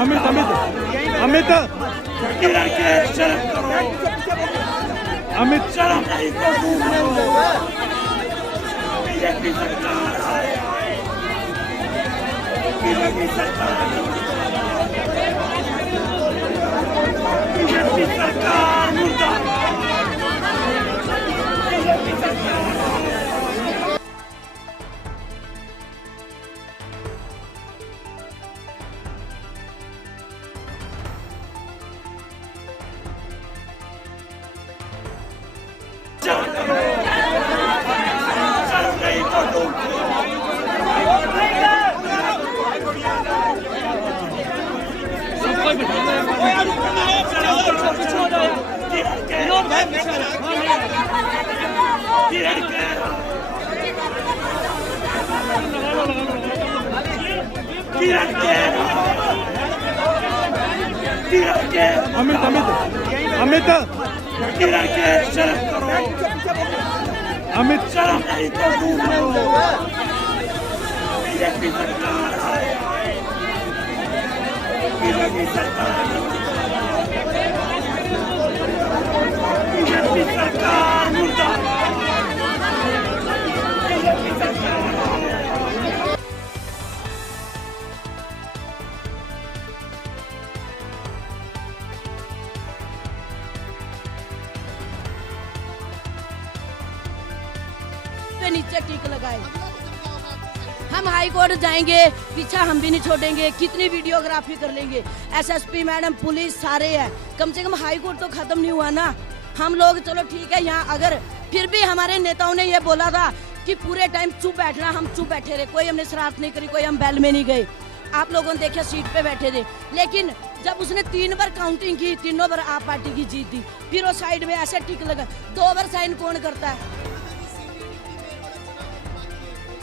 अमित अमित अमित अमित शर्म नहीं बीजेपी सरकार बीजेपी सरकार मुर्दाबाद बीजेपी सरकार। अमित अमित अमित अमित शर्म नहीं बीजेपी सरकार बीजेपी सरकार बीजेपी सरकार मुर्दाबाद बीजेपी सरकार। नीचे टिक लगाए, हम हाई कोर्ट जाएंगे, पीछा हम भी नहीं छोड़ेंगे, कितनी वीडियोग्राफी कर लेंगे। एसएसपी मैडम, पुलिस सारे हैं, कम से कम हाई कोर्ट तो खत्म नहीं हुआ ना। हम लोग चलो ठीक है यहाँ, अगर फिर भी हमारे नेताओं ने ये बोला था कि पूरे टाइम चुप बैठना, हम चुप बैठे रहे, कोई हमने शरारत नहीं करी, कोई हम बैल में नहीं गए। आप लोगों ने देखा सीट पे बैठे थे, लेकिन जब उसने 3 बार काउंटिंग की, तीनों बार आप पार्टी की जीत थी, फिर वो साइड में ऐसे टिक लगा। 2 बार साइन कौन करता है?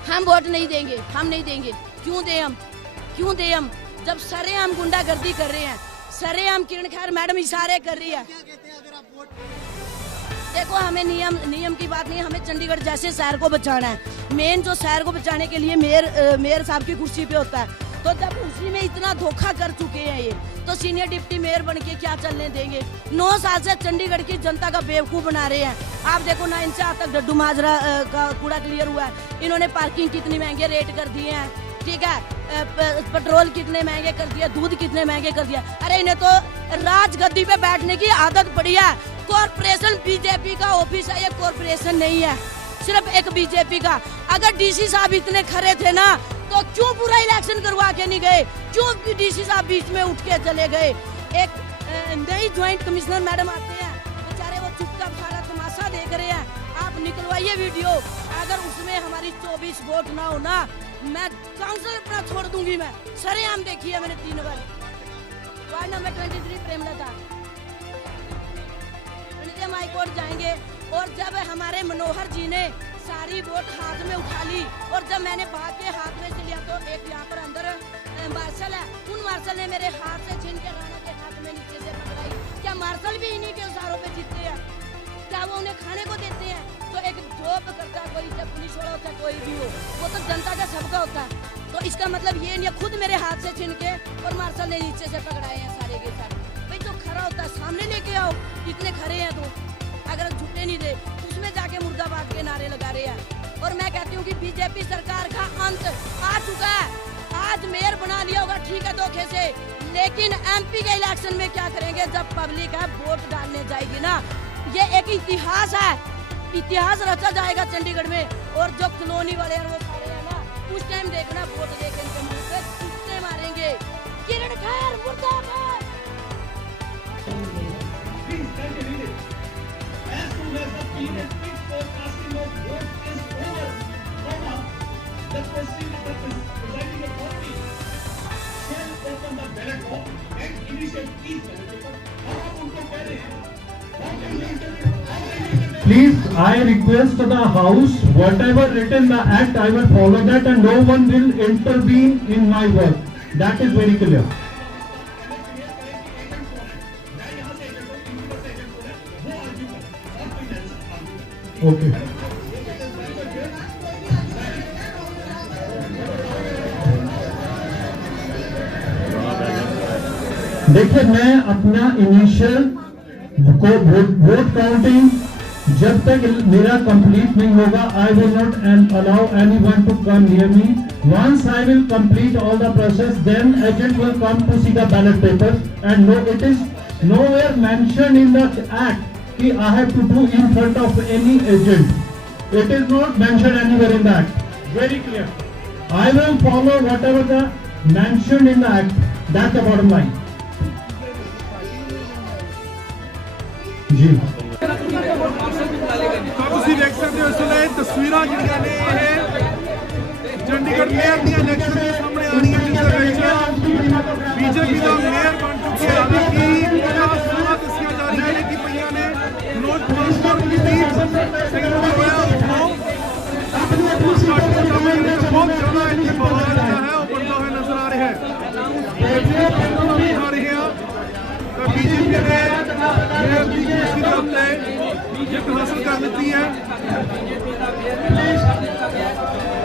हम वोट नहीं देंगे, हम नहीं देंगे। क्यों दे हम, क्यों दे हम? जब सरेआम गुंडागर्दी कर रहे हैं, सरेआम किरण खैर मैडम इशारे कर रही है। देखो हमें नियम की बात नहीं, हमें चंडीगढ़ जैसे शहर को बचाना है। मेन जो शहर को बचाने के लिए मेयर साहब की कुर्सी पे होता है, तो जब उसी में इतना धोखा कर चुके हैं ये, तो सीनियर डिप्टी मेयर बन के क्या चलने देंगे? 9 साल से चंडीगढ़ की जनता का बेवकूफ बना रहे हैं। आप देखो ना, इनसे आज तक डड्डू माजरा का कूड़ा क्लियर हुआ है। इन्होंने पार्किंग कितनी महंगे रेट कर दिए हैं, ठीक है, पेट्रोल कितने महंगे कर दिया, दूध कितने महंगे कर दिया। अरे इन्हें तो राजगद्दी पे बैठने की आदत पड़ी है। कॉर्पोरेशन बीजेपी का ऑफिस है, ये कॉर्पोरेशन नहीं है, सिर्फ एक बीजेपी का। अगर डीसी साहब इतने खरे थे ना, तो क्यों पूरा इलेक्शन करवा के नहीं गए? क्यों डीसी साहब बीच में उठ के चले गए? एक नई ज्वाइंट कमिश्नर मैडम आते हैं, बेचारे वो चुपचाप सारा तमाशा देख रहे हैं। आप निकलवाइए वीडियो, अगर उसमें हमारी 24 वोट ना हो ना, मैं काउंसिल अपना छोड़ दूंगी। मैं सरेआम देखी है मैंने 3 बार। Ward number 23 Premlata, high court जाएंगे। और जब हमारे मनोहर जी ने सारी वोट हाथ में उठा ली, और जब मैंने भाग के हाथ में से लिया, तो एक यहाँ पर अंदर मार्शल है, उन मार्शल ने मेरे हाथ से छीन के राणा के हाथ में नीचे से पकड़ाई। क्या मार्शल भी इन्हीं के इशारों पे जीतते हैं? क्या वो उन्हें खाने को देते हैं? तो एक जॉब करता है कोई, जब पुलिस वाला होता है कोई भी हो, वो तो जनता का सबका होता है। तो इसका मतलब ये नहीं, खुद मेरे हाथ से छीन के और मार्शल ने नीचे से पकड़ाए हैं सारे के सारे। भाई तो खरा होता है, सामने लेके आओ, इतने खरे हैं तो। अगर झूठे नहीं दे, उसमें जाके मुर्दाबाद के नारे लगा रहे हैं। और मैं कहती हूँ कि बीजेपी सरकार का अंत आ चुका है। आज मेयर बना लिया होगा, ठीक है, धोखे से, लेकिन एमपी के इलेक्शन में क्या करेंगे? जब पब्लिक है वोट डालने जाएगी ना, ये एक इतिहास है, इतिहास रचा जाएगा चंडीगढ़ में। और जो कॉलोनी वाले हैं वो सारे हैं ना, उस टाइम देखना वोट देके इनके मुंह पे कुत्ते मारेंगे। किरण खैर मुर्दाबाद। Please, I request the House, whatever written the Act, I will follow that, and no one will intervene in my work. That is very clear. Okay देखिए, मैं अपना इनिशियल को वोट काउंटिंग जब तक मेरा कंप्लीट नहीं होगा, I will not and allow anyone to come near me. Once I will complete all the process, then agent will come to see the ballot papers, and no, it is nowhere mentioned in the act कि I have to do in front of any agent. It is not mentioned anywhere in the act. Very clear. I will follow whatever the mentioned in the act. That's the bottom line. जी ਤੁਸੀਂ ਦੇਖ ਸਕਦੇ ਹੋ ਇਸ ਵੇਲੇ ਤਸਵੀਰਾਂ ਜਿਹੜੀਆਂ ਨੇ ਇਹ ਚੰਡੀਗੜ੍ਹ ਮੇਅਰ ਦੀਆਂ ਇਲੈਕਸ਼ਨ ਦੇ ਸਾਹਮਣੇ ਆ ਰਹੀਆਂ ਜਿਸ ਦੇ ਵਿੱਚ ਬੀਜੇਪੀ ਦਾ ਮੇਅਰ ਬਣ ਚੁੱਕਿਆ ਹੈ। ਹਾਲਾਂਕਿ ਇਹਨਾਂ ਸੂਹਾਂ ਦੱਸੀਆਂ ਜਾ ਰਹੀਆਂ ਨੇ ਕਿ ਪਈਆਂ ਨੇ ਮਨੋਜ ਕੁਮਾਰ ਦੀ ਸਿੰਘ ਨੂੰ ਹੋਇਆ ਉੱਥੋਂ ਬਹੁਤ ਜ਼ਿਆਦਾ ਇੱਥੇ ਮਾਹੌਲ ਜਿਹੜਾ ਹੈ ਉਹ ਬਣਦਾ ਹੋਇਆ ਨਜ਼ਰ ਆ ਰਿਹਾ ਹੈ। ਆ ਰਹੇ ਆ ਤਾਂ ਬੀਜੇਪੀ ਨੇ ਮੇਅਰ ਦੀ ਕੁਰਸੀ ਦੇ ਉੱਤੇ ਜਿੱਤ ਹਾਸਲ ਕਰ ਲਿੱਤੀ ਹੈ।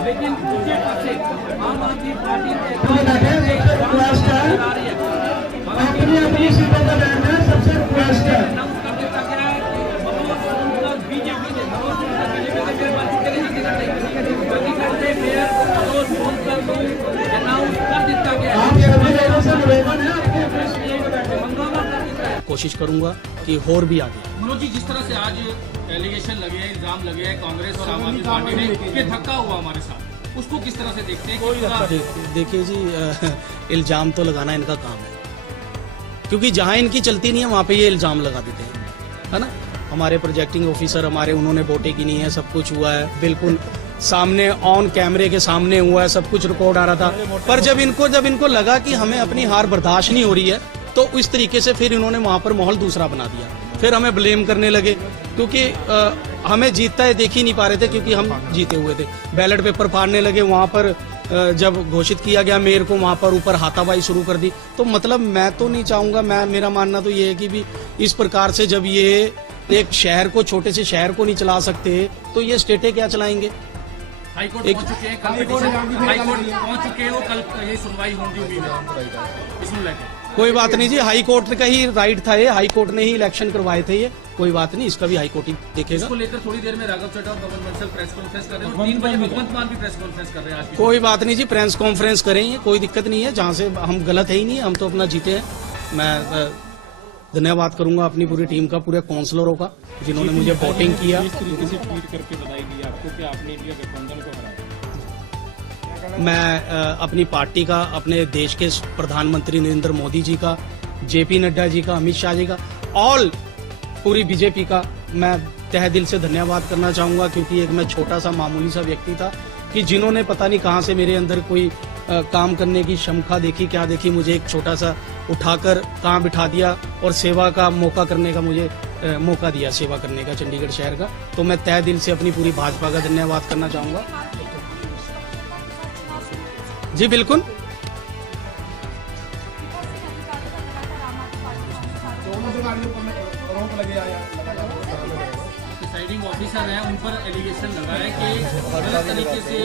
लेकिन दूसरे पासे आम आदमी पार्टी सबसे रिक्वेस्ट है बीजेपी कोशिश करूंगा कि और भी आगे। मनोज जी, जिस तरह से आज एलिगेशन लगे हैं, इल्जाम लगे हैं कांग्रेस और आम आदमी पार्टी ने ये धक्का हुआ हमारे साथ, उसको किस तरह से देखते हैं? देखिए जी, इल्जाम तो लगाना इनका काम है, क्योंकि जहां इनकी चलती नहीं है वहां पे ये इल्जाम लगा देते हैं, है ना। हमारे प्रोजेक्टिंग ऑफिसर हमारे उन्होंने वोटें की नहीं है, सब कुछ हुआ है बिल्कुल सामने ऑन कैमरे के सामने हुआ है, सब कुछ रिकॉर्ड आ रहा था। पर जब इनको लगा कि हमें अपनी हार बर्दाश्त नहीं हो रही है, तो इस तरीके से फिर इन्होंने वहां पर माहौल दूसरा बना दिया, फिर हमें ब्लेम करने लगे, क्योंकि हमें जीतता है देख ही नहीं पा रहे थे, क्योंकि हम जीते हुए थे। बैलेट पेपर फाड़ने लगे वहां पर, जब घोषित किया गया मेयर को, वहां पर ऊपर हाथापाई शुरू कर दी। तो मतलब मैं तो नहीं चाहूंगा, मेरा मानना तो ये है कि भी इस प्रकार से जब ये एक शहर को, छोटे से शहर को नहीं चला सकते, तो ये स्टेटें क्या चलाएंगे। हाईकोर्ट पहुंच चुके हैं, हाईकोर्ट पहुंच चुके हैं, वो कल ये सुनवाई होने की उम्मीद है इसमें लेकर। कोई बात नहीं जी, हाई कोर्ट का ही राइट था ये, हाई कोर्ट ने ही इलेक्शन करवाए थे ये, कोई बात नहीं, इसका भी हाई कोर्ट ही देखेगा। इसको लेकर थोड़ी देर में राघव चड्ढा और पवन बंसल प्रेस कॉन्फ्रेंस कर रहे हैं, 3 बजे भगवंत मान भी प्रेस कॉन्फ्रेंस कर रहे हैं आज। कोई बात नहीं जी, प्रेस कॉन्फ्रेंस करेंगे, कोई दिक्कत नहीं है, जहाँ से हम गलत है ही नहीं, हम तो अपना जीते हैं। मैं धन्यवाद करूंगा अपनी पूरी टीम का, पूरे काउंसलरों का, जिन्होंने मुझे वोटिंग किया। मैं अपनी पार्टी का, अपने देश के प्रधानमंत्री नरेंद्र मोदी जी का, जेपी नड्डा जी का, अमित शाह जी का, ऑल पूरी बीजेपी का मैं तहे दिल से धन्यवाद करना चाहूंगा, क्योंकि एक मैं छोटा सा मामूली सा व्यक्ति था कि जिन्होंने पता नहीं कहां से मेरे अंदर कोई काम करने की क्षमता देखी, क्या देखी, मुझे एक छोटा सा उठाकर कहां बिठा दिया और सेवा का मौका करने का मुझे मौका दिया, सेवा करने का चंडीगढ़ शहर का। तो मैं तहे दिल से अपनी पूरी भाजपा का धन्यवाद करना चाहूंगा। जी बिल्कुल, प्रिसाइडिंग ऑफिसर हैं, उन पर एलिगेशन लगा है कि गलत तरीके से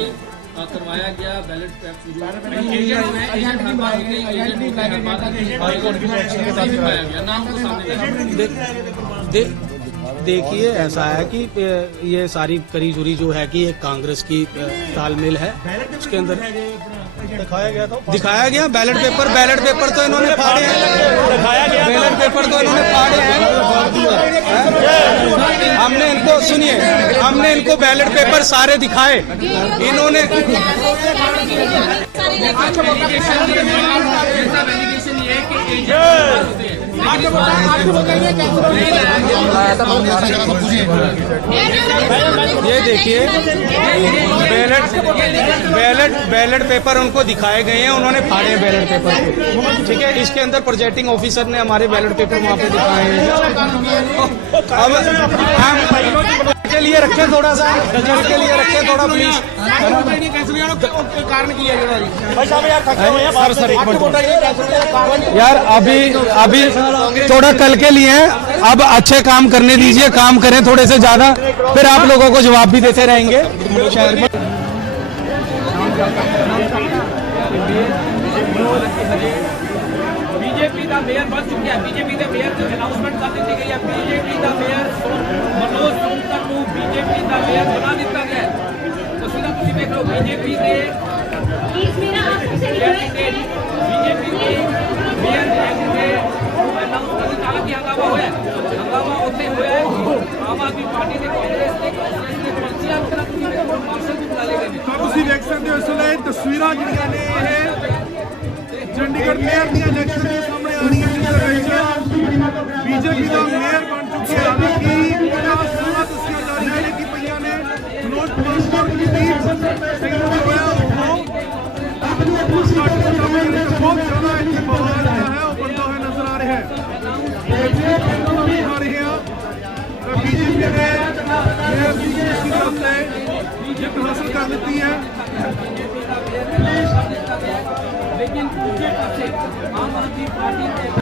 करवाया गया बैलेट पेपर, एजेंट हर बार होते हैं, एजेंट होते हैं हर बार, नाम को सामने देखिए ऐसा है कि ये सारी करी जुरी जो है कि एक कांग्रेस की तालमेल है, उसके अंदर दिखाया गया बैलेट पेपर तो इन्होंने फाड़े हैं, बैलेट पेपर तो इन्होंने फाड़े हैं। हमने इनको, सुनिए, हमने इनको बैलेट पेपर सारे दिखाए, इन्होंने ये देखिए बैलेट पेपर उनको दिखाए गए हैं, उन्होंने फाड़े हैं बैलेट पेपर को, ठीक है। इसके अंदर प्रोजेक्टिंग ऑफिसर ने हमारे बैलेट पेपर वहाँ पे दिखाए हैं। अब के लिए रखे थोड़ा सा, कल के लिए रखे थोड़ा प्लीज। कारण की है यार, अभी थोड़ा कल के लिए है, अब अच्छे काम करने दीजिए, काम करें थोड़े से ज्यादा, फिर आप लोगों को जवाब भी देते रहेंगे शहर में। बीजेपी का मेयर बन चुके हैं, बीजेपी के मेयर की अनाउंसमेंट कर दी गई है, बीजेपी का मेयर मनोज सोनकर को बीजेपी का मेयर बना दिया गया है। तो सीधा तुम देख लो, बीजेपी के मेयर अनाउंस कर दिया, हालांकि हंगामा हुआ है, हंगामा होते हुए आम आदमी पार्टी ने कांग्रेस ने पर्चियां मार्शल भी बुला ले गए। ਤਾਂ ਤੁਸੀਂ ਵੇਖ ਸਕਦੇ ਹੋ ਇਸ ਵੇਲੇ ਤਸਵੀਰਾਂ ਜਿਹੜੀਆਂ ਨੇ ਇਹ ਚੰਡੀਗੜ੍ਹ ਮੇਅਰ ਦੀਆਂ ਇਲੈਕਸ਼ਨ ਦੇ ਸਾਹਮਣੇ ਆ ਰਹੀਆਂ ਜਿਸ ਦੇ ਵਿੱਚ ਬੀਜੇਪੀ ਦਾ ਮੇਅਰ ਬਣ ਚੁੱਕਿਆ। ਹਾਲਾਂਕਿ ਜਿਹੜਾ ਸੋਨਾ ਦੱਸੀਆਂ ਜਾ ਰਹੀਆਂ ਨੇ ਕਿ ਪਈਆਂ ਨੇ ਮਨੋਜ ਟਰਾਂਸਪੋਰਟ ਦੀ ਟੀਮ ਸਿੰਘ ਜੋ ਹੋਇਆ ਉੱਥੋਂ ਬਹੁਤ ਜ਼ਿਆਦਾ ਇੱਥੇ ਮਾਹੌਲ ਜਿਹੜਾ ਹੈ ਉਹ ਬਣਦਾ ਹੋਇਆ ਨਜ਼ਰ ਆ ਰਿਹਾ ਹੈ। ਆ ਰਹੇ ਆ बीजेपी ने मेयर की कुर्सी के उत्ते जीत हासिल कर ली है। लेकिन दूसरे पासे आम आदमी पार्टी